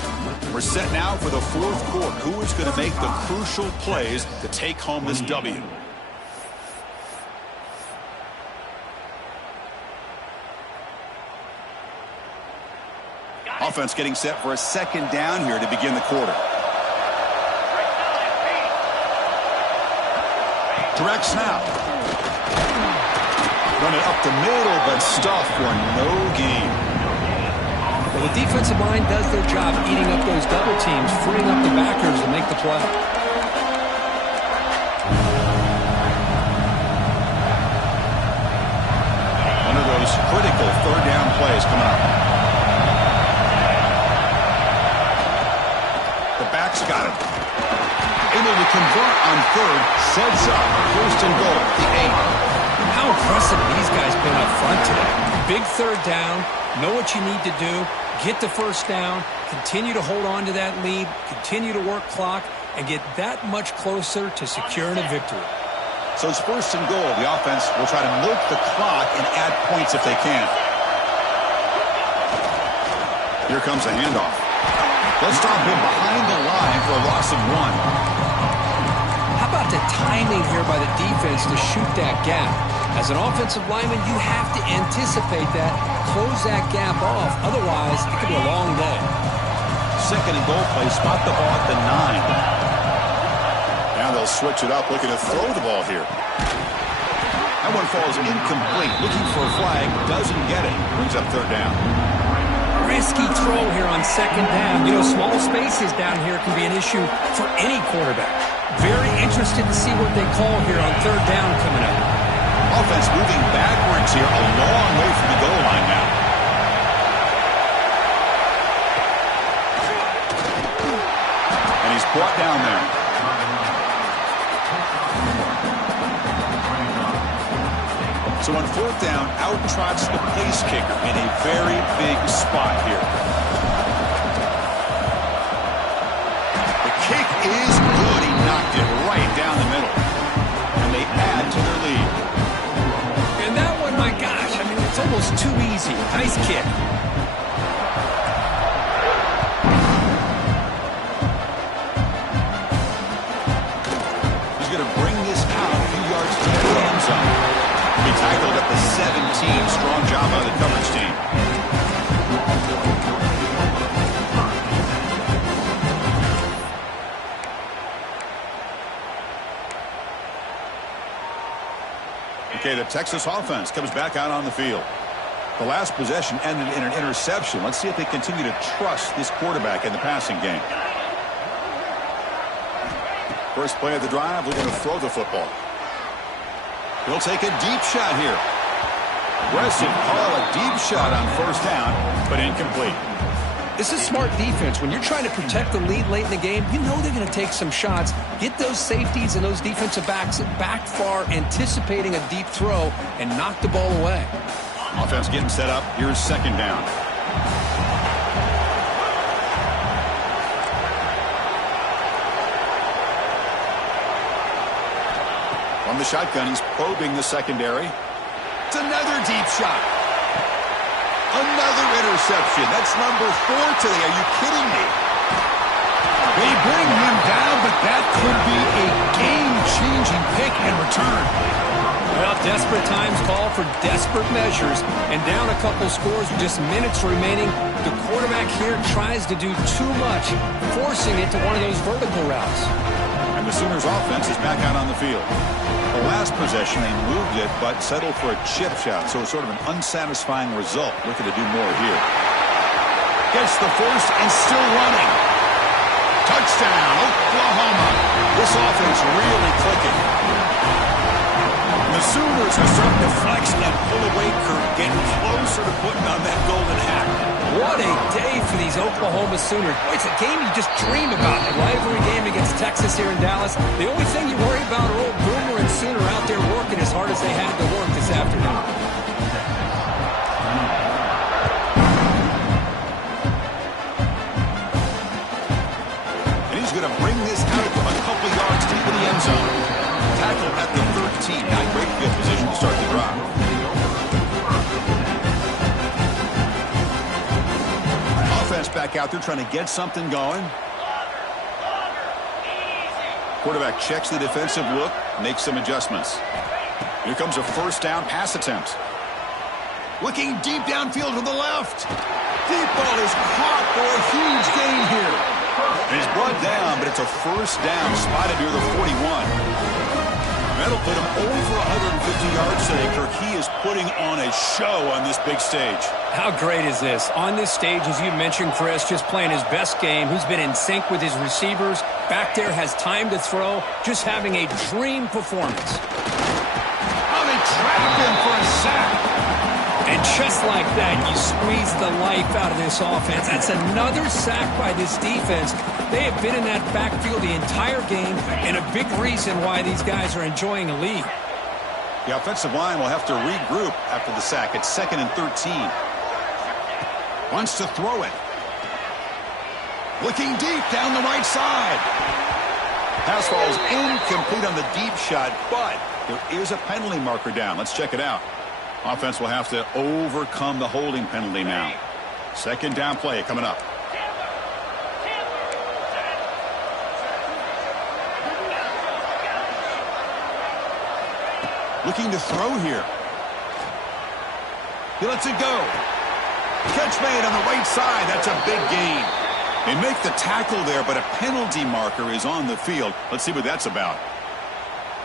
We're set now for the fourth quarter. Who is going to make the crucial plays to take home this W? Offense getting set for a second down here to begin the quarter. Direct snap. Run it up the middle, but stuffed for no gain. Well, the defensive line does their job eating up those double teams, freeing up the backers to make the play. One of those critical third down plays coming up. The back's got it. Able to convert on third, sets up first and goal at the 8. How impressive these guys been up front today. Big third down, know what you need to do, get the first down, continue to hold on to that lead, continue to work clock, and get that much closer to securing a victory. So it's first and goal. The offense will try to milk the clock and add points if they can. Here comes the handoff. Let's stop him behind the line for a loss of 1. How about the timing here by the defense to shoot that gap? As an offensive lineman, you have to anticipate that, close that gap off. Otherwise, it could be a long day. Second and goal play, spot the ball at the 9. Now they'll switch it up, looking to throw the ball here. That one falls incomplete. Looking for a flag, doesn't get it. Brings up third down. Risky throw here on second down. You know, small spaces down here can be an issue for any quarterback. Very interested to see what they call here on third down coming up. Offense moving backwards here, a long way from the goal line now. And he's brought down there. So on fourth down, out trots the place kicker in a very big spot here. The kick is good. He knocked it right down the middle. And they add to their lead. And that one, my gosh, I mean, it's almost too easy. Nice kick. He's going to bring this out a few yards to the end zone. He tackled at the 17. Strong job by the coverage team. Okay, the Texas offense comes back out on the field. The last possession ended in an interception. Let's see if they continue to trust this quarterback in the passing game. First play of the drive, looking to throw the football. He'll take a deep shot here. Aggressive call, a deep shot on first down, but incomplete. This is smart defense. When you're trying to protect the lead late in the game, you know they're going to take some shots. Get those safeties and those defensive backs back far, anticipating a deep throw, and knock the ball away. Offense getting set up. Here's second down. From the shotgun, he's probing the secondary. It's another deep shot. Another interception. That's number 4 today. Are you kidding me? They bring him down, but that could be a game-changing pick and return. Well, desperate times call for desperate measures, and down a couple scores with just minutes remaining, the quarterback here tries to do too much, forcing it to one of those vertical routes. And the Sooners offense is back out on the field. The last possession, they moved it, but settled for a chip shot, so it's sort of an unsatisfying result. Looking to do more here. Gets the first and still running. Touchdown, Oklahoma. This offense really clicking. The Sooners are starting to flex that pull-away curve, getting closer to putting on that golden hat. What a day for these Oklahoma Sooners. Boy, it's a game you just dream about. A rivalry game against Texas here in Dallas. The only thing you worry about are old Boomer and Sooner out there working as hard as they had to work this afternoon. And he's going to bring this out from a couple yards deep in the end zone. Tackle at the 13. Not great field position to start the drive. back out there trying to get something going. Quarterback checks the defensive look, makes some adjustments. Here comes a first down pass attempt. Looking deep downfield to the left. Deep ball is caught for a huge gain here. And he's brought down, but it's a first down spotted near the 41. That'll put him over 150 yards today, Kirk. He is putting on a show on this big stage. How great is this? On this stage, as you mentioned, Chris, just playing his best game. He's been in sync with his receivers. Back there, has time to throw. Just having a dream performance. Oh, they trap him for a sack. And just like that, you squeeze the life out of this offense. That's another sack by this defense. They have been in that backfield the entire game, and a big reason why these guys are enjoying a lead. The offensive line will have to regroup after the sack. It's 2nd and 13. Wants to throw it. Looking deep down the right side. Pass falls incomplete on the deep shot, but there is a penalty marker down. Let's check it out. Offense will have to overcome the holding penalty now. 2nd down play coming up. Looking to throw here. He lets it go. Catch made on the right side. That's a big gain. They make the tackle there, but a penalty marker is on the field. Let's see what that's about.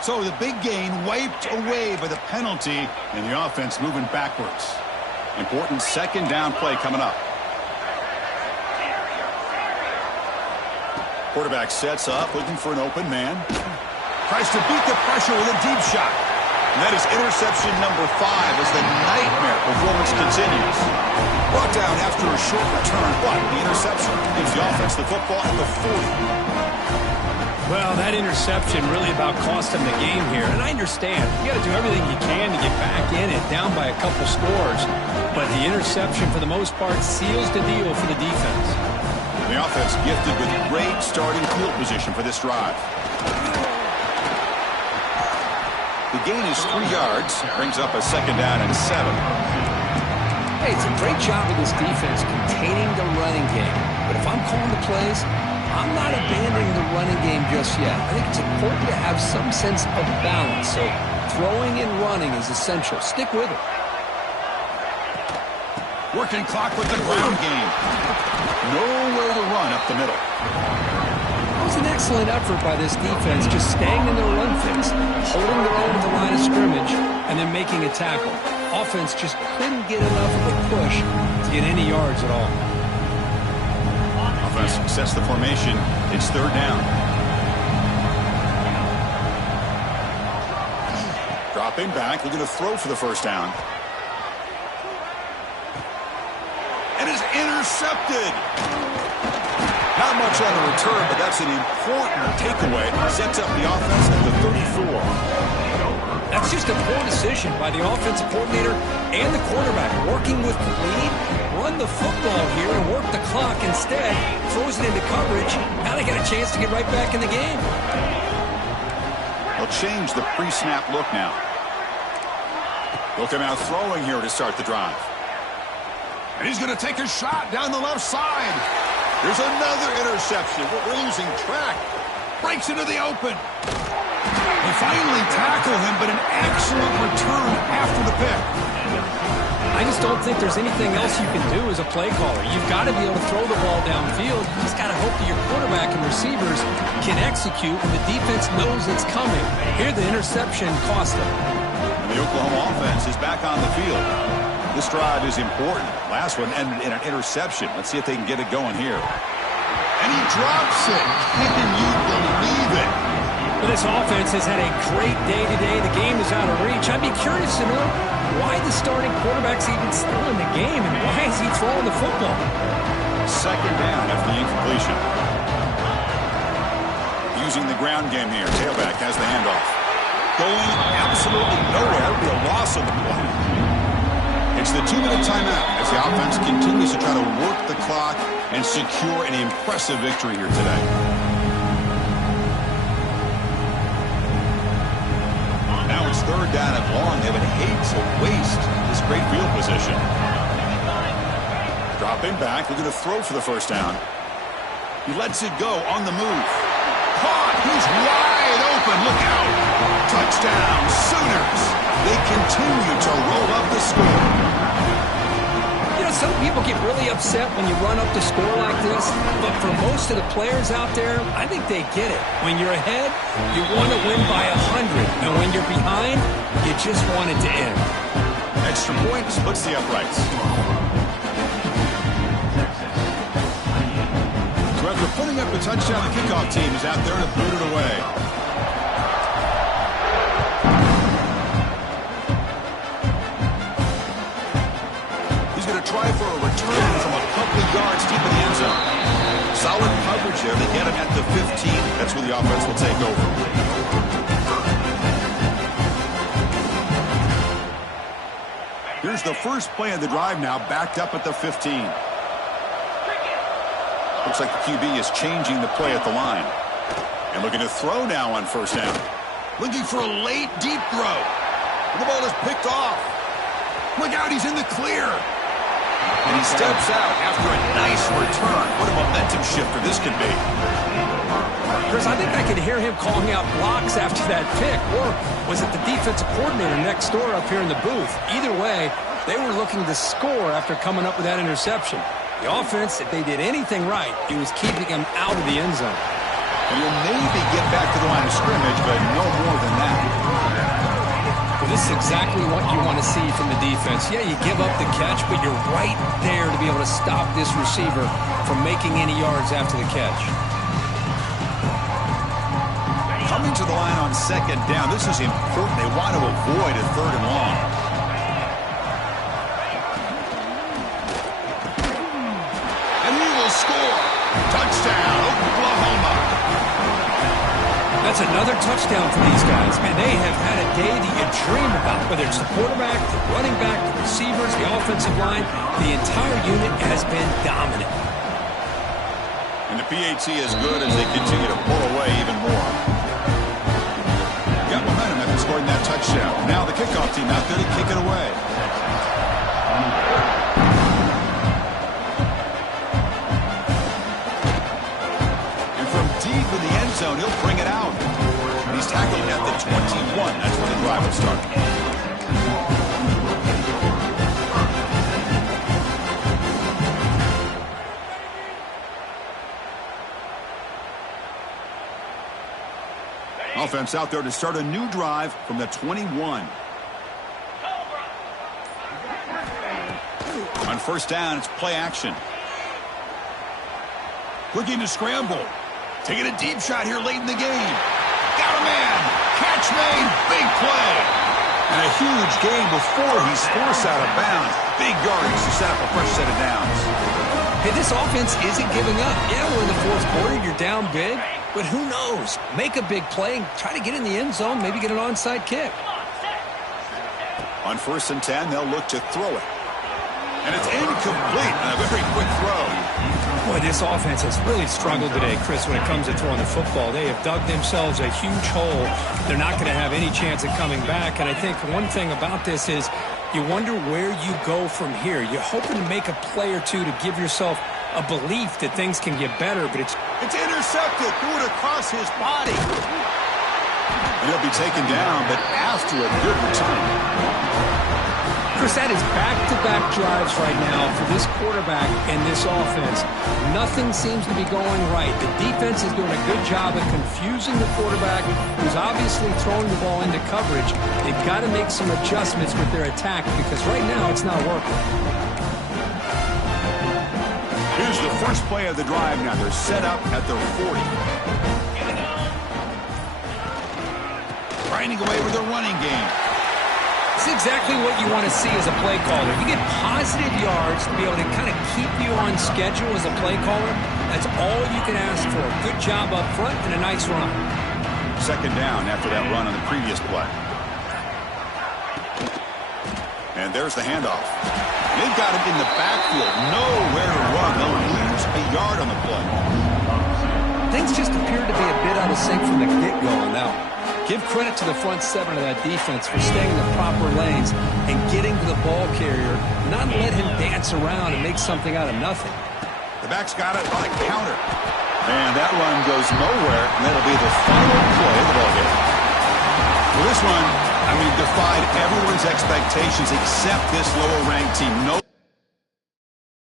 So the big gain wiped away by the penalty, and the offense moving backwards. Important 2nd down play coming up. Quarterback sets up, looking for an open man. Tries to beat the pressure with a deep shot. And that is interception number 5 as the nightmare performance continues. Brought down after a short return, but the interception gives the offense the football at the 40. Well, that interception really about cost him the game here. And I understand. You got to do everything you can to get back in it, down by a couple scores. But the interception, for the most part, seals the deal for the defense. The offense gifted with great starting field position for this drive. The gain is 3 yards. Brings up a 2nd down and 7. Hey, it's a great job of this defense containing the running game. But if I'm calling the plays, I'm not abandoning the running game just yet. I think it's important to have some sense of balance. So throwing and running is essential. Stick with it. Working clock with the ground game. Nowhere to run up the middle. It was an excellent effort by this defense, just staying in their run fix, holding their own at the line of scrimmage, and then making a tackle. Offense just couldn't get enough of a push to get any yards at all. Offense sets the formation. It's 3rd down. Dropping back, looking to throw for the first down. And is intercepted. Not much on the return, but that's an important takeaway. Sets up the offense at the 34. That's just a poor decision by the offensive coordinator and the quarterback. Working with the lead, run the football here and work the clock. Instead, throws it into coverage. Now they got a chance to get right back in the game. They'll change the pre-snap look now. They'll come out throwing here to start the drive. And he's going to take a shot down the left side. There's another interception. We're losing track. Breaks into the open. They finally tackle him, but an excellent return after the pick. I just don't think there's anything else you can do as a play caller. You've got to be able to throw the ball downfield. You just got to hope that your quarterback and receivers can execute when the defense knows it's coming. Here, the interception cost them. And the Oklahoma offense is back on the field. This drive is important. Last one ended in an interception. Let's see if they can get it going here. And he drops it. Can you believe it? Well, this offense has had a great day today. The game is out of reach. I'd be curious to know why the starting quarterback's even still in the game, and why is he throwing the football? 2nd down after the incompletion. Using the ground game here. Tailback has the handoff. Going absolutely nowhere. Be a loss on the play. It's the 2-minute timeout as the offense continues to try to work the clock and secure an impressive victory here today. Now it's 3rd down and long. They would hate to waste this great field position. Dropping back, looking to throw for the first down. He lets it go on the move. Caught! He's wide open. Look out! Touchdown, Sooners! They continue to roll up the score. You know, some people get really upset when you run up the score like this, but for most of the players out there, I think they get it. When you're ahead, you want to win by 100, and when you're behind, you just want it to end. Extra point splits the uprights. So after putting up a touchdown, the kickoff team is out there to boot it away. Try for a return from a couple of yards deep in the end zone. Solid coverage there. They get him at the 15. That's where the offense will take over. Here's the first play of the drive now, backed up at the 15. Looks like the QB is changing the play at the line. And looking to throw now on first down. Looking for a late, deep throw. And the ball is picked off. Look out, he's in the clear. And he steps out after a nice return. What a momentum shifter this could be. Chris, I think I could hear him calling out blocks after that pick. Or was it the defensive coordinator next door up here in the booth? Either way, they were looking to score after coming up with that interception. The offense, if they did anything right, it was keeping him out of the end zone. And he'll maybe get back to the line of scrimmage, but no more than that. Well, this is exactly what you want to see from the defense. Yeah, you give up the catch, but you're right there to be able to stop this receiver from making any yards after the catch. Coming to the line on second down, this is important. They want to avoid a third and long. And he will score. Touchdown, Oklahoma. That's another touchdown for these guys. Man, they have had a day that you dream about, whether it's the quarterback, the running back, the receivers, the offensive line. The entire unit has been dominant. And the PAT is good as they continue to pull away even more. Got momentum after scoring that touchdown. Now the kickoff team out there to kick it away. And from deep in the end zone, he'll bring it out. And he's tackled at the 21. That's where the drive will start. Offense out there to start a new drive from the 21. On first down, it's play action. Looking to scramble. Taking a deep shot here late in the game. Got a man. Catch made. Big play. And a huge gain before he's forced out of bounds. Big yardage to set up a fresh set of downs. Hey, this offense isn't giving up. Yeah, we're in the fourth quarter. You're down big. But who knows? Make a big play, try to get in the end zone, maybe get an onside kick. On first and 10, they'll look to throw it. And it's incomplete. A very quick throw. Boy, this offense has really struggled today, Chris, when it comes to throwing the football. They have dug themselves a huge hole. They're not going to have any chance of coming back. And I think one thing about this is you wonder where you go from here. You're hoping to make a play or two to give yourself a belief that things can get better, but it's intercepted. Threw it across his body. And he'll be taken down, but after a good return. Chris, that is back-to-back drives right now for this quarterback and this offense. Nothing seems to be going right. The defense is doing a good job of confusing the quarterback, who's obviously throwing the ball into coverage. They've got to make some adjustments with their attack because right now it's not working. Here's the first play of the drive now. They're set up at their 40. Grinding away with their running game. It's exactly what you want to see as a play caller. You get positive yards to be able to kind of keep you on schedule as a play caller. That's all you can ask for. Good job up front and a nice run. Second down after that run on the previous play. And there's the handoff. They've got him in the backfield. Nowhere to run. They'll lose a yard on the play. Things just appeared to be a bit out of sync from the get-go on that one. Give credit to the front seven of that defense for staying in the proper lanes and getting to the ball carrier, not let him dance around and make something out of nothing. The back's got it on a counter. And that run goes nowhere, and that'll be the final play of the ball game. Well, this one, defied everyone's expectations except this lower-ranked team. No.